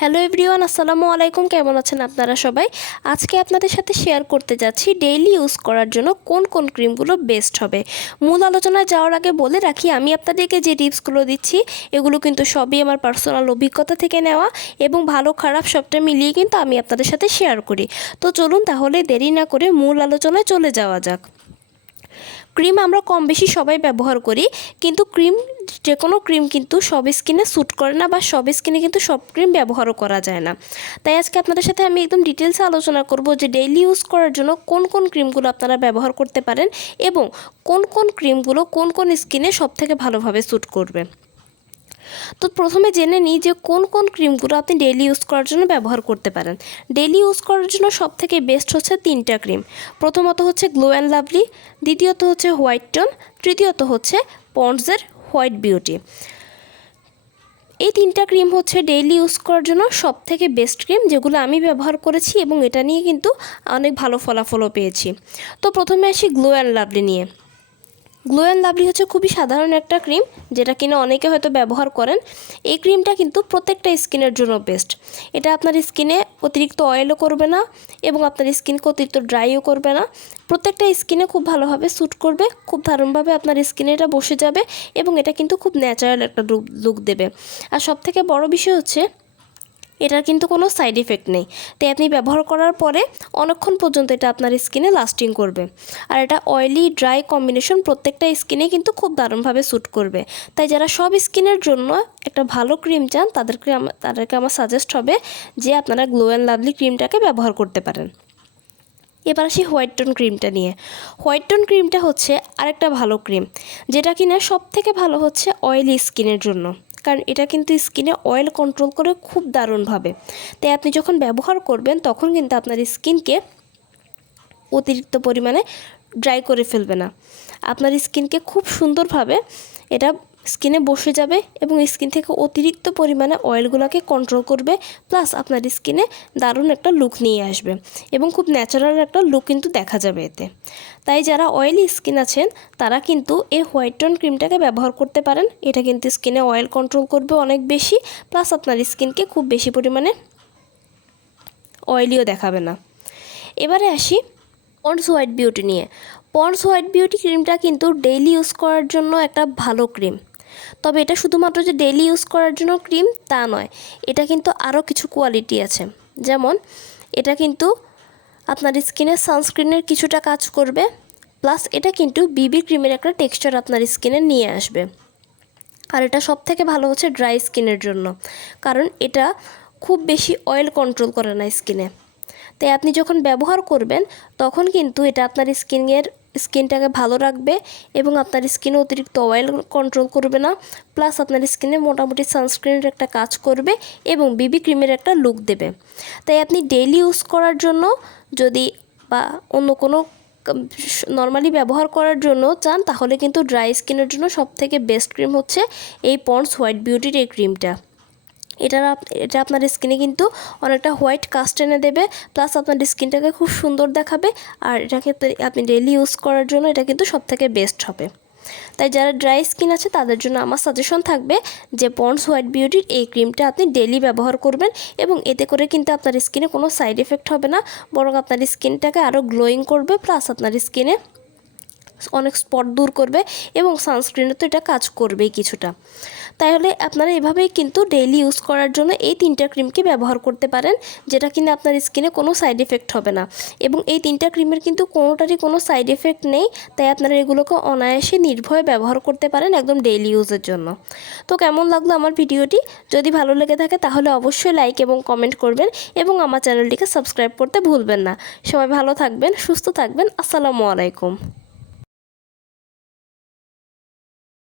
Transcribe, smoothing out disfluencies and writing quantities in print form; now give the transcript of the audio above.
Hello everyone, আসসালামু আলাইকুম। কেমন আছেন আপনারা সবাই? আজকে আপনাদের সাথে শেয়ার করতে যাচ্ছি ডেইলি ইউজ করার জন্য কোন কোন ক্রিমগুলো বেস্ট হবে। মূল আলোচনায় যাওয়ার আগে বলে রাখি, আমি আপনাদেরকে যে টিপসগুলো দিচ্ছি এগুলো কিন্তু সবই আমার পার্সোনাল অভিজ্ঞতা থেকে নেওয়া এবং ভালো খারাপ সবটা মিলিয়ে কিন্তু আমি আপনাদের সাথে শেয়ার করি। তো চলুন তাহলে দেরি না করে মূল আলোচনায় চলে যাওয়া যাক। ক্রিম আমরা কম বেশি সবাই ব্যবহার করি, কিন্তু যে কোনো ক্রিম কিন্তু সব স্কিনে স্যুট করে না, বা সব স্কিনে কিন্তু সব ক্রিম ব্যবহারও করা যায় না। তাই আজকে আপনাদের সাথে আমি একদম ডিটেলসে আলোচনা করব যে ডেইলি ইউজ করার জন্য কোন কোন ক্রিমগুলো আপনারা ব্যবহার করতে পারেন এবং কোন কোন ক্রিমগুলো কোন কোন স্কিনে সবথেকে ভালোভাবে স্যুট করবে। তো প্রথমে জেনে নিই যে কোন কোন ক্রিমগুলো আপনি ডেইলি ইউজ করার জন্য ব্যবহার করতে পারেন। ডেইলি ইউজ করার জন্য সবথেকে বেস্ট হচ্ছে 3টা ক্রিম। প্রথমত হচ্ছে গ্লো অ্যান্ড লাভলি, দ্বিতীয়ত হচ্ছে হোয়াইট টোন, তৃতীয়ত হচ্ছে পন্ডসের হোয়াইট বিউটি। এই 3টা ক্রিম হচ্ছে ডেইলি ইউজ করার জন্য সবথেকে বেস্ট ক্রিম, যেগুলো আমি ব্যবহার করেছি এবং এটা নিয়ে কিন্তু অনেক ভালো ফলাফলও পেয়েছি। তো প্রথমে আসি গ্লো অ্যান্ড লাভলি নিয়ে। গ্লো অ্যান্ড লাভলি হচ্ছে খুবই সাধারণ একটা ক্রিম, যেটা কিনা অনেকে হয়তো ব্যবহার করেন। এই ক্রিমটা কিন্তু প্রত্যেকটা স্কিনের জন্য বেস্ট। এটা আপনার স্কিনে অতিরিক্ত অয়েলও করবে না এবং আপনার স্কিনকে অতিরিক্ত ড্রাইও করবে না। প্রত্যেকটা স্কিনে খুব ভালোভাবে স্যুট করবে, খুব দারুণভাবে আপনার স্কিনে এটা বসে যাবে এবং এটা কিন্তু খুব ন্যাচারাল একটা লুক দেবে। আর সবথেকে বড় বিষয় হচ্ছে এটার কিন্তু কোনো সাইড এফেক্ট নেই, তাই আপনি ব্যবহার করার পরে অনেকক্ষণ পর্যন্ত এটা আপনার স্কিনে লাস্টিং করবে। আর এটা অয়েলি ড্রাই কম্বিনেশন প্রত্যেকটা স্কিনে কিন্তু খুব দারুণভাবে স্যুট করবে। তাই যারা সব স্কিনের জন্য একটা ভালো ক্রিম চান তাদেরকে আমার সাজেস্ট হবে যে আপনারা গ্লো অ্যান্ড লাভলি ক্রিমটাকে ব্যবহার করতে পারেন। এবার আসি হোয়াইট টোন ক্রিমটা নিয়ে। হোয়াইট টোন ক্রিমটা হচ্ছে আরেকটা ভালো ক্রিম, যেটা কিনা সবথেকে ভালো হচ্ছে অয়েলি স্কিনের জন্য, কারণ এটা কিন্তু স্কিনে অয়েল কন্ট্রোল করে খুব দারুণভাবে। তাই আপনি যখন ব্যবহার করবেন তখন কিন্তু আপনার স্কিনকে অতিরিক্ত পরিমাণে ড্রাই করে ফেলবে না, আপনার স্কিনকে খুব সুন্দরভাবে এটা স্কিনে বসে যাবে এবং স্কিন থেকে অতিরিক্ত পরিমাণে অয়েলগুলোকে কন্ট্রোল করবে, প্লাস আপনার স্কিনে দারুণ একটা লুক নিয়ে আসবে এবং খুব ন্যাচারাল একটা লুক কিন্তু দেখা যাবে এতে। তাই যারা অয়েলি স্কিন আছেন তারা কিন্তু এই হোয়াইট টোন ক্রিমটাকে ব্যবহার করতে পারেন। এটা কিন্তু স্কিনে অয়েল কন্ট্রোল করবে অনেক বেশি, প্লাস আপনার স্কিনকে খুব বেশি পরিমাণে অয়েলিও দেখাবে না। এবারে আসি পন্ডস হোয়াইট বিউটি নিয়ে। পন্ডস হোয়াইট বিউটি ক্রিমটা কিন্তু ডেইলি ইউজ করার জন্য একটা ভালো ক্রিম, তবে এটা শুধুমাত্র যে ডেইলি ইউজ করার জন্য ক্রিম তা নয়, এটা কিন্তু আরও কিছু কোয়ালিটি আছে। যেমন এটা কিন্তু আপনার স্কিনে সানস্ক্রিনের কিছুটা কাজ করবে, প্লাস এটা কিন্তু বিবি ক্রিমের একটা টেক্সচার আপনার স্কিনে নিয়ে আসবে। আর এটা সবথেকে ভালো হচ্ছে ড্রাই স্কিনের জন্য, কারণ এটা খুব বেশি অয়েল কন্ট্রোল করে না স্কিনে। তাই আপনি যখন ব্যবহার করবেন তখন কিন্তু এটা আপনার স্কিনটাকে ভালো রাখবে এবং আপনার স্কিনে অতিরিক্ত অয়েল কন্ট্রোল করবে না, প্লাস আপনার স্কিনে মোটামুটি সানস্ক্রিনের একটা কাজ করবে এবং বিবি ক্রিমের একটা লুক দেবে। তাই আপনি ডেইলি ইউজ করার জন্য যদি বা অন্য কোনো নর্মালি ব্যবহার করার জন্য চান, তাহলে কিন্তু ড্রাই স্কিনের জন্য সবথেকে বেস্ট ক্রিম হচ্ছে এই পন্ডস হোয়াইট বিউটির এই ক্রিমটা। এটা আপনার স্কিনে কিন্তু অনেকটা হোয়াইট কাস্ট এনে দেবে, প্লাস আপনার স্কিনটাকে খুব সুন্দর দেখাবে। আর এটাকে আপনি ডেইলি ইউজ করার জন্য এটা কিন্তু সবথেকে বেস্ট হবে। তাই যারা ড্রাই স্কিন আছে তাদের জন্য আমার সাজেশন থাকবে যে পন্ডস হোয়াইট বিউটির এই ক্রিমটা আপনি ডেইলি ব্যবহার করবেন এবং এতে করে কিন্তু আপনার স্কিনে কোনো সাইড এফেক্ট হবে না, বরং আপনার স্কিনটাকে আরও গ্লোয়িং করবে, প্লাস আপনার স্কিনে অনেক স্পট দূর করবে এবং সানস্ক্রিনে তো এটা কাজ করবেই কিছুটা। তাহলে আপনারা এভাবেই কিন্তু ডেইলি ইউজ করার জন্য এই 3টা ক্রিমকে ব্যবহার করতে পারেন, যেটা কিনা আপনার স্কিনে কোনো সাইড এফেক্ট হবে না। এবং এই 3টা ক্রিমের কিন্তু কোনোটারই কোনো সাইড এফেক্ট নেই, তাই আপনারা এগুলোকে অনায়াসে নির্ভয়ে ব্যবহার করতে পারেন একদম ডেইলি ইউজের জন্য। তো কেমন লাগলো আমার ভিডিওটি? যদি ভালো লেগে থাকে তাহলে অবশ্যই লাইক এবং কমেন্ট করবেন এবং আমার চ্যানেলটিকে সাবস্ক্রাইব করতে ভুলবেন না। সবাই ভালো থাকবেন, সুস্থ থাকবেন। আসসালামু আলাইকুম।